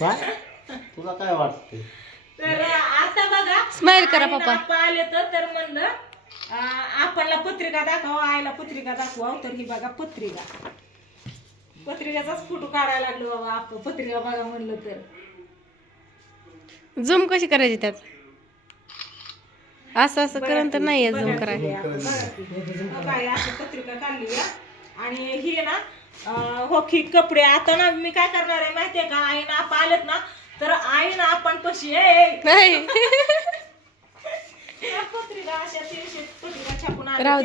काय? तुला काय वाटतंय? तर आता बघा. Smile करा, पप्पा. आले तर तर म्हणलं आ, आपणला पत्रिका दाखवा आईला पत्रिका दाखवा तर ही बघा पत्रिका. पत्रिकाचाच फोटो काढायला लागलो बाबा आप पत्रिका बघा म्हणलं तर. झूम कशी करायची त्यात? असं असं करून तर नाही झूम बघा करायचं की, बघा की. बघा, ही अशी पत्रिका काढली आहे. आणि ही ना हो की कपडे. आता ना मी काय करणार आहे माहितीये का? आईनं आपा आलेत ना तर आईनं आपण पशी ए नाही. या पत्रिका अशा तीनशे पत्रिका छापून आल्या,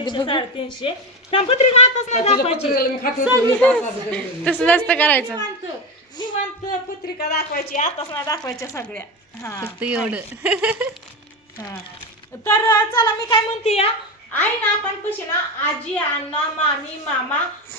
तीनशे, पत्रिका आताच नाही दाखवायची. तसं जास्त करायचं. निवांत पत्रिका दाखवायची आताच नाही दाखवायच्या सगळ्या. हा. फक्त एवढं. हा. तर चला मी काय म्हणते या. आई ना आपण पशी ना आजी अण्णा मामी मामा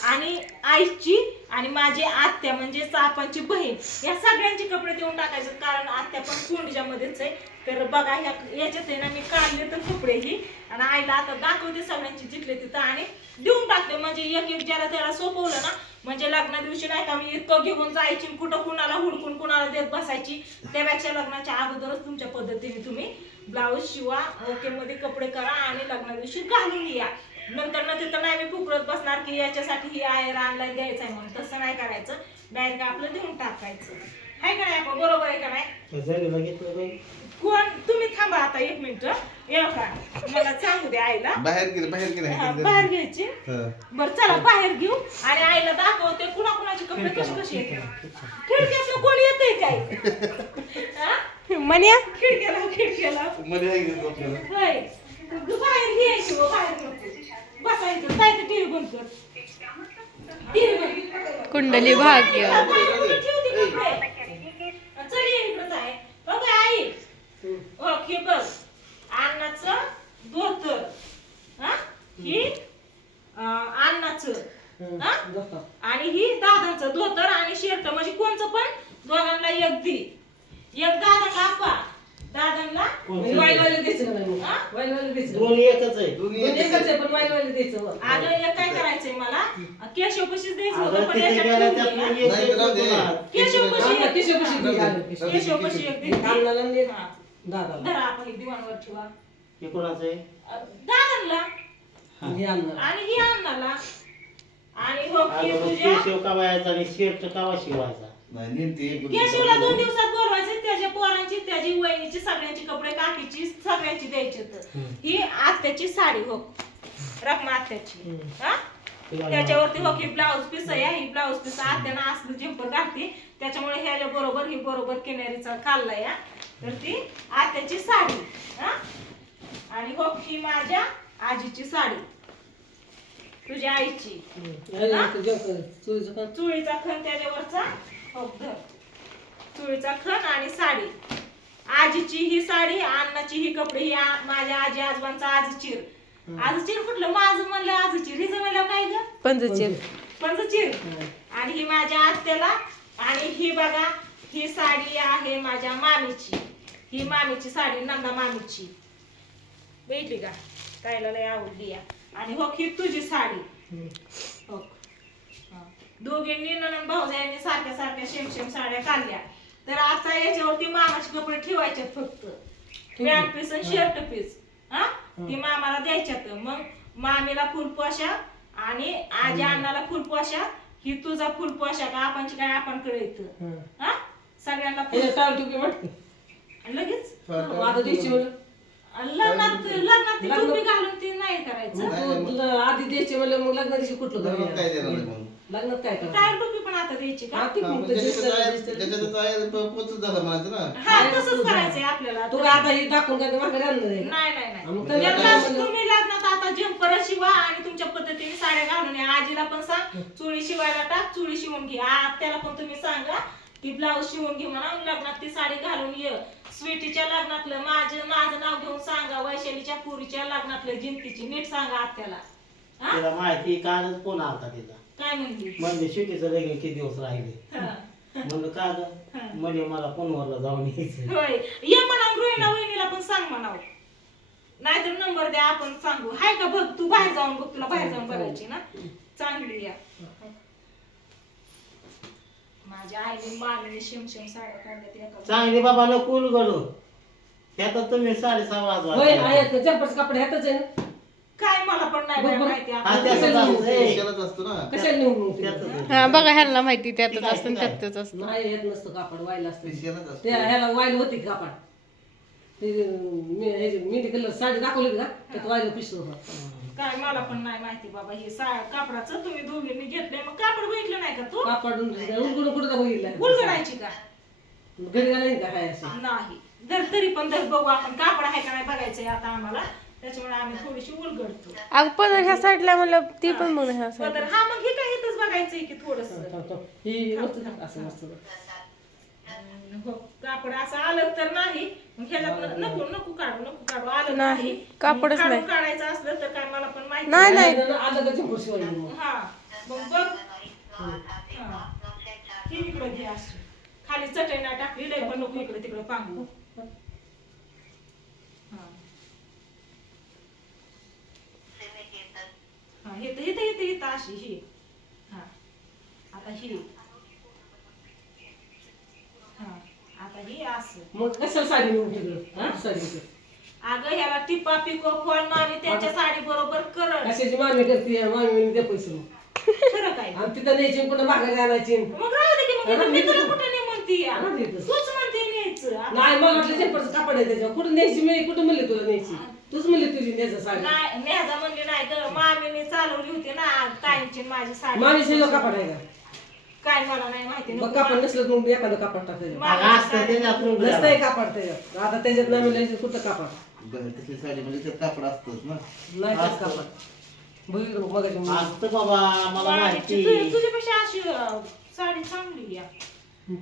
आणि आईची आणि माझी आत्या म्हणजेच आपणची बहीण या सगळ्यांचे कपडे देऊन टाकायचे. कारण आत्या पण कुंडीच्या मध्येच आहे. तर बघा ह्या याच्यात आहे ना मी काढले तर कपडे ही. आणि आईला आता दाखवते सगळ्यांची जिथले तिथं आणि देऊन टाकते. म्हणजे एक एक ज्याला त्याला सोपवलं ना म्हणजे लग्ना दिवशी नाही का मी इतकं घेऊन जायची कुठं कुणाला हुडकून कुणाला देत बसायची त्यापेक्षा लग्नाच्या अगोदरच तुमच्या पद्धतीने तुम्ही ब्लाऊज शिवा ओके मध्ये कपडे करा आणि लग्ना दिवशी घालून या. नंतर ना तिथं नाही मी फुकरत बसणार की याच्यासाठी ही आहे आणलाय द्यायचं आहे म्हणून. तसं नाही करायचं. डायरेक्ट आपलं देऊन टाकायचं. आहे का नाही आपण? बरोबर आहे का नाही? झाली बघितलं बाई. कोण? तुम्ही थांबा आता एक मिनिट. येऊ का मला सांगू दे आईला. बाहेर गेले बाहेर गेले हा, बाहेर घ्यायची. बर चला बाहेर घेऊ. आणि आईला दाखवते कुणा कुणाचे कपडे कसे कसे येते खिडक्यातलं कोणी येते काय? म्हण्या खिडक्याला खिडक्याला. मध्ये आहे गेलं आपल्याला. होय. तू बाहेर बाहेर नको बसायचं टीव्ही बंद कर? टीव्ही बंद. कर. कुंडली भाग्य. बाहेर ठेवते? चल ये इकडं जाय बघ आई ओके बघ अन्नाचं धोतर हा ही अं, अन्नाचं हा आणि ही दादांचं धोतर आणि शर्ट म्हणजे कोणचं पण दोघांना एक दी एक दादांना आपा दादांना हा? दोन्ही एकच आहे. दोन्ही एकच आहे. अगं एक काय करायचंय मला? द्यायचं होतं अगं पण तिथे याच्यात गेल्या ठेवून त्यात दे, नाही. येत नाही, राहू दे. एक केशव. एक. हा. धरा आपण हे दिवाणवर ठेवा. हे कोणाचं आहे अं, दादांना आणि ही अण्णाला आणि हो की अगं मग तुझ्या केशव कावायचा आणि शर्ट कावा शिवायचा? नाही, एक. केशवला दोन दिवसात बोलवायचे त्याच्या पोरांची त्याची वहिनीची सगळ्यांची कपडे काकीची सगळ्यांची द्यायची तर ही आत्याची साडी हो. रखमा आत्याची. हा? त्याच्यावरती हो की ब्लाऊज पीस आहे ही ब्लाऊज पीस आत्यानं असलं जिंपर घालते. त्याच्यामुळे ह्याच्या बरोबर ही बरोबर किनारीचा खाल्लाय हा. तर ती आत्याची साडी हा? आणि हो ही माझ्या आजीची साडी. तुझ्या आईची. चुळीचा खण त्याच्यावरचा. धर चुळीचा खण आणि साडी. आजीची ही साडी अण्णाची ही कपडे ही आ- माझ्या आजी आजोबांचा आजचीर आजचीर कुठलं? माझं म्हणलं आजचीर हिचं म्हणलं काय ग? पंचचीर पंचचीर आणि ही माझ्या आत्याला. आणि ही बघा ही साडी आहे माझ्या मामीची. ही मामीची साडी नंदा मामीची. भेटली का? कायला लय आवडली या. आणि हो ही तुझी साडी. हा. दोघींनी ननंद भाऊजाईंनी सारख्या सारख्या शेम शेम साड्या काढल्या. तर आता याच्यावरती मामाचे कपडे ठेवायचे फक्त. पॅन्ट पीस आणि शर्ट पीस हा? ती मामाला द्यायच्यात. मग मामीला फुल पोशाख आणि आजी अण्णाला फुल पोशाख ही तुझा फुल पोशाख आपणची काय आपणकडे येतं हा. सगळ्यांना लगेच? लग्नात लग्नात ती टोपी घालून ती नाही करायचं. आधी द्यायचे म्हणलं मग लग्ना दिवशी कुठलं करूया? काय देणार आहे मग? लग्नात काय करणार? टायर टोपी पण आता द्यायची का? हा, ती हा, फक्त म्हणजे आहे- दिसतं- ज्याच्यात आहे तो पोचच झाला म्हणायचं ना. हा तसंच करायचंय आपल्याला तू काय आता हे दाखवून काय मागे आणणार आहे? का? नाही नाही. नाही मग म्हणलं? तुम्ही लग्नात आता जम्पर शिवा आणि तुमच्या पद्धतीने साड्या घालून या. आजीला पण सांग चुळी शिवायला टाक चुळी शिवून घे. आ- त्याला पण तुम्ही सांगा ती ब्लाऊज शिवून घे म्हणा लग्नात ती साडी घालून ये. स्वीटीच्या लग्नातलं माझं माझं नाव घेऊन सांगा वैशालीच्या पुरीच्या लग्नातलं जिंतीची नीट सांगा आत्याला. हा? तिला माहिती कालच फोन आलता तिचा? काय म्हणली म्हणजे शेतीचं लगीन किती दिवस राहिले? हा. म्हणलं का ग म्हणजे मला फोनवरला जाऊन यायचं. होय. ये म्हणा रोहिणा वहिनीला पण सांग म्हणावं. नाहीतर नंबर द्या आपण सांगू. हाय का बघ तू बाहेर जाऊन बघ तुला बाहेर जाऊन बघायची ना. चांगली या. माझ्या आईने मामीने शिमशिम साड्या काढल्या त्या एका- चांगली बाबा नको उलगडू ह्यात तुम्ही साडेसहा होय वाजवा आहेत का चंपाचे कपडे ह्यातच आहे ना. काय मला पण नाही बाई. माहिती हा, असतं, ए. असतो ना. कशाला त्यातच. हा बघा ह्याला माहिती त्यातच असतं आहे. त्यातच असतं. नाही येत नसतं कापड व्हायला असतं. त्या ह्याला वाईल होती कापड. मेहंदी कलर साडी दाखवली का त्यात वाईल पिसतो काय मला पण नाही माहिती बाबा हे सा कापडाचं तुम्ही दोघींनी घेतलंय. मग कापड बघितलं नाही का तू? कापड उलगडून कुठं बघितलं उलगडायची का? घरी नाही का काय असं? नाही. जर तरी पण जर बघू आपण कापड आहे का नाही बघायचंय आता आम्हाला त्याच्यामुळे आम्ही थोडीशी उलगडतो. अग पदर ह्या साईडला म्हणलं ती पण ह्या तर साईडला हा मग हे काय इथंच बघायचंय की थोडस. ही असं मस्त हो कापड असं आलं तर नाही. मग नको नको काढू नको काढू. आलं नाही, कापडच काढून नाही. काढायचं असलं तर काय मला पण माहिती नाही नाही. आलं का चिंपूर शिवाय मग. हा मग बघ. हा. ही इकडं घे अशी खाली चटई नाही टाकली लय पण नको इकडे तिकडे पांगू. हा. हा, इथं इथं इथं इथं अशी ही. हा. आता ही हा. आता ही असं मग कशाला साडी नेऊन तिकडं हा? साडी. अगं ह्याला टिपा पिको फॉल मामी त्यांच्या साडी बरोबर करत. कशाची मामी करते? मामी दे पैसे मग. खरं काय? आणि तिथं न्यायची कुठं माघारी आणायची मग राहू दे की मग इथं मी तुला कुठं नाही म्हणती या. राहू दे इथं. तूच म्हणते न्यायचं. नाही मला वाटलं चंपाचं कापड आहे त्याच्यावर. कुठं न्यायची मी? कुठं म्हणले तुला न्यायची? तूच म्हणली तुझी न्यायचं साडी. नाही नेहजा म्हणली नाही ग. मामीने चालवली होती ना ताईंची आणि माझी साडी. मामी शिल्लक कापड आहे का? काय मला नाही माहिती मग कापड नसलं तर मग एखादं कापड टाकायचं असतं. नसतंय कापड त्याच्यात आता त्याच्यात नाही म्हणलं कुठं कापड. बरं, तसली साडी म्हणजे त्यात कापड असतोच ना. नाही त्यात कापड. बघितलं मग मगाशी मी. असतं बाबा मला मामीची माहिती. तु- तुझ्यापेक्षा अशी अं, साडी चांगली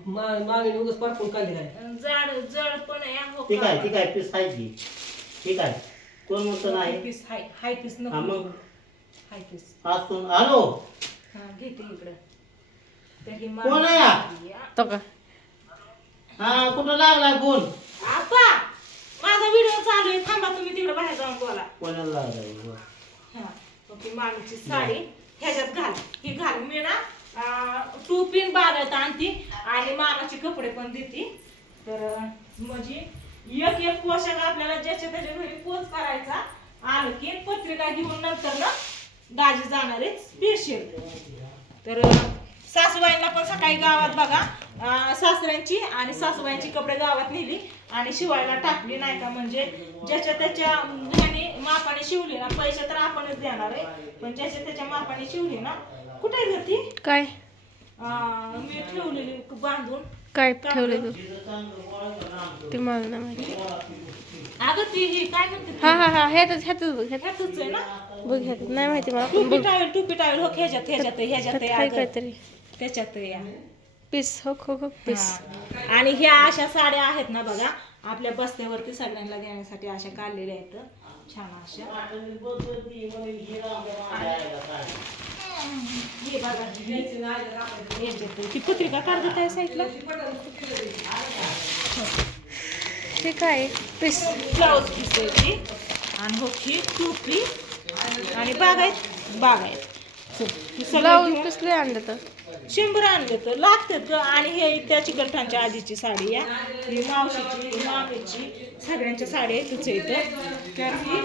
मा- उगाच पारखून काढली काय? अं, जाड जड पण आहे हो ठीक आहे का? ठीक आहे पीस आहे की? ठीक आहे कोण म्हणतं नाही? पीस हाय हाय पीस हा नको मग हाय पीस असतो हॅलो? हा घेते इकडं. कोण आहे हा? तो का? हा कुठं लागलाय फोन? आपा माझा व्हिडिओ चालू आहे. थांबा तुम्ही तिकडे बाहेर जाऊन बोला. कोणाला लागलाय हा ओके मामीची साडी ह्याच्यात घाल. ही घाल. मी ना अं, टू पिन बागत आणती आणि मामाचे कपडे पण देते. तर अं, म्हणजे एक एक पोशाख आपल्याला ज्याच्या त्याच्या घरी पोच करायचा आलं की पत्रिका घेऊन नंतर ना दाजी जाणार स्पेशल तर अं, सासूबाईंना पण सकाळी गावात बघा. सासऱ्यांची आणि सासूबाईंची कपडे गावात नेली आणि शिवायला टाकली नाही का? म्हणजे ज्याच्या त्याच्या ह्याने मापाने शिवली ना पैसे तर आपणच देणार आहे. पण ज्याच्या त्याच्या मापाने शिवली ना कुठे ती? काय? मी ठेवलेली बांधून. काय ठेवले तू? ते मला नाही माहिती. अगं ती ही काय म्हणते हा हा हा ह्यातच ह्यातच बघ ह्यात. ह्यातच आहे ना? बघ ह्यातच नाही माहिती मला. टुपी टावेल टुपी टावेल. हो ह्याच्यात ह्याच्यात ह्याच्यात काय. काहीतरी त्याच्यात या. पीस हो हो हो. पीस हा. आणि ह्या अशा साड्या आहेत ना बघा आपल्या बस्त्यावरती सगळ्यांना देण्यासाठी अशा काढलेल्या आहेत. छान अशा. हे बघा ती पत्रिका काढत आहे साईडला. हे काय? पीस ब्लाऊज पीस आहे ती आणि हो ही टोपी. आणि बाग आहेत. बाग आहेत. चल, हे सगळं ब्लाऊज घेऊन- पीस लय आणलं तर. शंभर आणले तर लागतात आणि हे त्या चिकलठाणच्या आधीची साडी या. ही मावशीची ही मामीची सगळ्यांच्या साड्या इथंच इथं. तर ही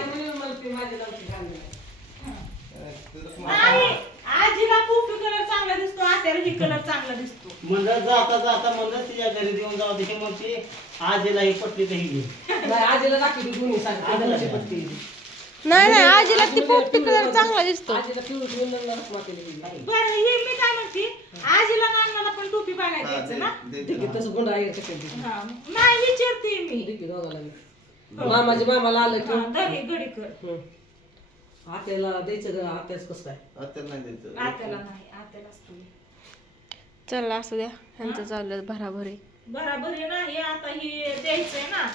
नाही आजीला पोपी कलर चांगला दिसतो आत्याला ही कलर चांगला दिसतो. म्हणलं जाता जाता म्हणलं तिच्या घरी देऊन जाऊ दे. मग ती आजीला ही पटली तर ही आजीला दाखवली दोन्ही साडी. आजीलाची पट्टी. नाही नाही आजीला ती पोपटी कलर चांगला दिसतो. आजीला पिवळी पिवळी नरस मातेली गेली. बरं हे मी काय म्हणते? आजीला नानाला पण टोपी बघायला द्यायचं ना? ठीक आहे, तसं गुंड आहे कशाची हा. नाही विचारते मी. ठीक आहे, दोघाला बी. मामाच्या मामाला आलं की. हा, धर हे गडी कर हं. आत्याला द्यायचं का? आत्याच कसं काय? आत्याला नाही द्यायचं. आत्याला नाही आत्यालाच तू चला असू द्या. ह्यांचं चाललं भराभरी. बराबर आहे ना हे आता ही द्यायचंय ना.